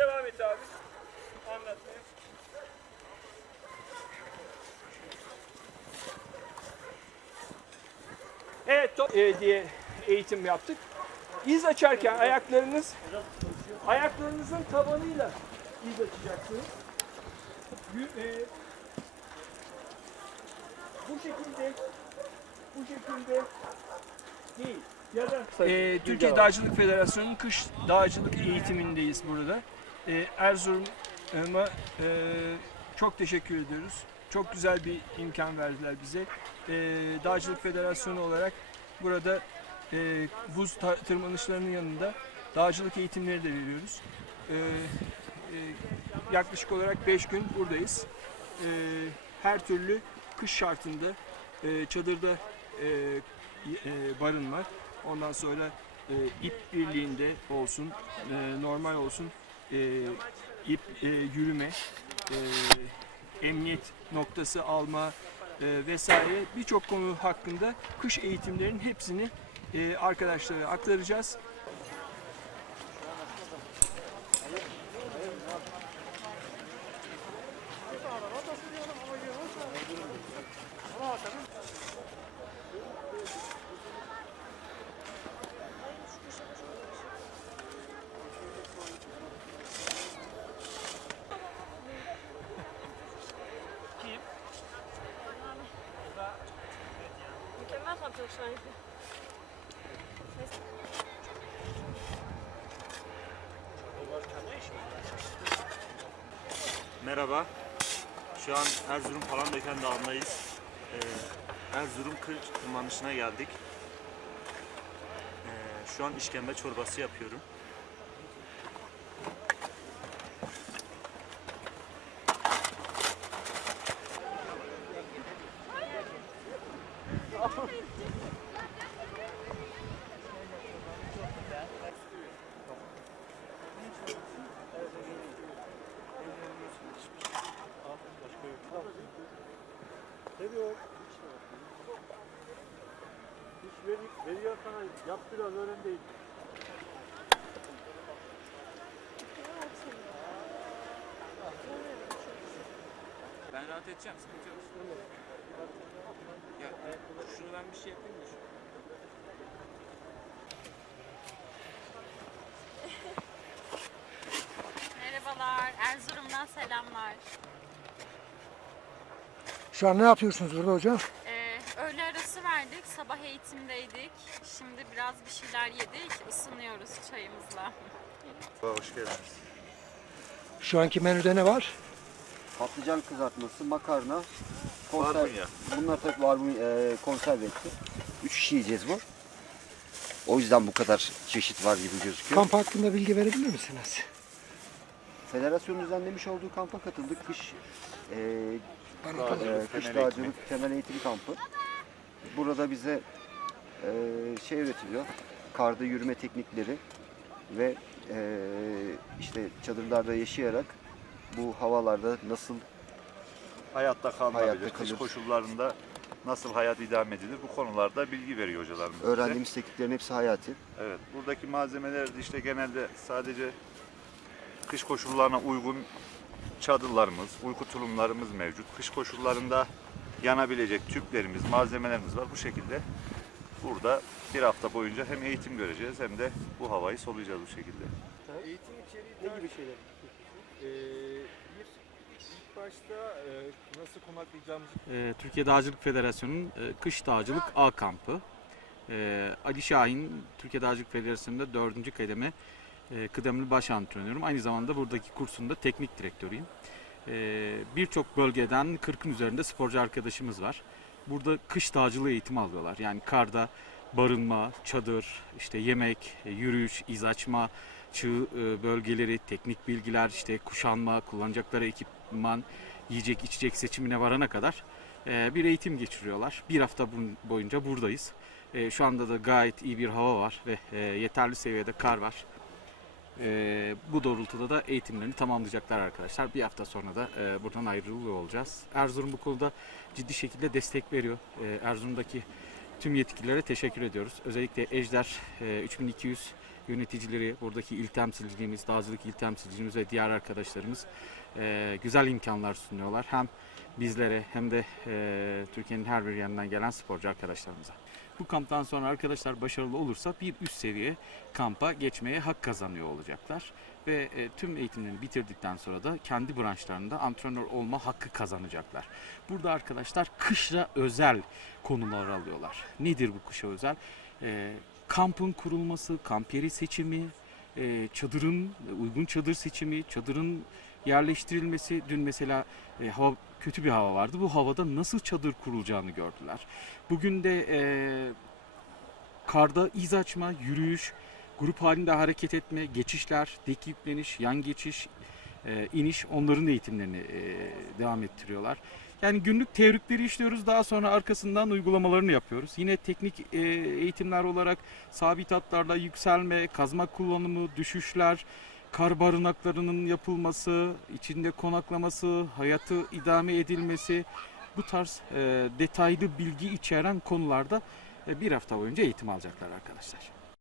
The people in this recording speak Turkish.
abi anlatmaya. Evet top e, diye eğitim yaptık. İz açarken ayaklarınız ayaklarınızın tabanıyla iz açacaksınız. E, bu şekilde bu şekilde değil. Ya da e, Türkiye Dağcılık Federasyonu'nun kış dağcılık eğitimindeyiz burada. E, Erzurum'a e, çok teşekkür ediyoruz. Çok güzel bir imkan verdiler bize. E, Dağcılık Federasyonu olarak burada e, buz tırmanışlarının yanında dağcılık eğitimleri de veriyoruz. E, e, yaklaşık olarak 5 gün buradayız. E, her türlü kış şartında e, çadırda e, e, barınma, ondan sonra e, ip birliğinde olsun, e, normal olsun, e, ip e, yürüme, e, emniyet noktası alma e, vesaire birçok konu hakkında kış eğitimlerinin hepsini e, arkadaşlara aktaracağız. An. Merhaba. Şu an Erzurum Palandöken Dağı'ndayız. Ee, Erzurum kır tırmanışına geldik. Ee, şu an işkembe çorbası yapıyorum. Veriyor. Hiç veri, veriyor sana yap biraz öğren değil. Ben rahat edeceğim, sıkıntı yok. Ya şunu ben bir şey yapayım şu. Merhabalar, Erzurum'dan selamlar. Şu an ne yapıyorsunuz burada hocam? Ee, öğle arası verdik, sabah eğitimdeydik. Şimdi biraz bir şeyler yedik, ısınıyoruz çayımızla. Hoş geldiniz. Şu anki menüde ne var? Patlıcan kızartması, makarna, konserve. Bunlar tabii barbunya, e, konserve etti. Üç kişi yiyeceğiz bu. O yüzden bu kadar çeşit var gibi gözüküyor. Kamp hakkında bilgi verebilir misiniz? Federasyonun düzenlemiş olduğu kampa katıldık. Kış e. e, kış temel dağcılık temel eğitim kampı. Burada bize e, şey öğretiliyor. Karda yürüme teknikleri ve e, işte çadırlarda yaşayarak bu havalarda nasıl Hayatta kalınabilir, kış kalır. koşullarında nasıl hayat idame edilir bu konularda bilgi veriyor hocalarımız bize. öğrendiğimiz tekniklerin hepsi hayati. Evet, buradaki malzemeler işte genelde sadece kış koşullarına uygun çadırlarımız, uyku tulumlarımız mevcut. Kış koşullarında yanabilecek tüplerimiz, malzemelerimiz var. Bu şekilde burada bir hafta boyunca hem eğitim göreceğiz hem de bu havayı soluyacağız bu şekilde. Eğitim içeriği ne gibi şeyler? Ee, bir ilk başta e, nasıl konaklayacağımızı Ee, Türkiye Dağcılık Federasyonu'nun e, kış dağcılık A kampı. Ee, Ali Şahin, Türkiye Dağcılık Federasyonu'nda dördüncü kademe kıdemli baş antrenörüm. Aynı zamanda buradaki kursun da teknik direktörüyüm. Ee, Birçok bölgeden 40'ın üzerinde sporcu arkadaşımız var. Burada kış dağcılığı eğitimi alıyorlar. Yani karda barınma, çadır, işte yemek, e, yürüyüş, iz açma, çığ e, bölgeleri, teknik bilgiler, işte kuşanma, kullanacakları ekipman, yiyecek içecek seçimine varana kadar e, bir eğitim geçiriyorlar. Bir hafta boyunca buradayız. E, Şu anda da gayet iyi bir hava var ve e, yeterli seviyede kar var. E, Bu doğrultuda da eğitimlerini tamamlayacaklar arkadaşlar. Bir hafta sonra da e, buradan ayrılıyor olacağız. Erzurum bu konuda ciddi şekilde destek veriyor. E, Erzurum'daki tüm yetkililere teşekkür ediyoruz. Özellikle Ejder e, 3200 yöneticileri, buradaki il temsilciliğimiz, dağcılık il temsilcimiz ve diğer arkadaşlarımız e, güzel imkanlar sunuyorlar. Hem bizlere hem de e, Türkiye'nin her bir yanından gelen sporcu arkadaşlarımıza. Bu kamptan sonra arkadaşlar başarılı olursa bir üst seviye kampa geçmeye hak kazanıyor olacaklar. Ve e, tüm eğitimlerini bitirdikten sonra da kendi branşlarında antrenör olma hakkı kazanacaklar. Burada arkadaşlar kışla özel konular alıyorlar. Nedir bu kışa özel? E, kampın kurulması, kamp yeri seçimi, e, çadırın, uygun çadır seçimi, çadırın yerleştirilmesi. Dün mesela e, hava kötü bir hava vardı. Bu havada nasıl çadır kurulacağını gördüler. Bugün de e, karda iz açma, yürüyüş, grup halinde hareket etme, geçişler, dik yükleniş, yan geçiş, e, iniş onların eğitimlerini e, devam ettiriyorlar. Yani günlük teorikleri işliyoruz daha sonra arkasından uygulamalarını yapıyoruz. Yine teknik e, eğitimler olarak sabit hatlarla yükselme, kazma kullanımı, düşüşler, kar barınaklarının yapılması, içinde konaklaması, hayatı idame edilmesi bu tarz e, detaylı bilgi içeren konularda e, bir hafta boyunca eğitim alacaklar arkadaşlar.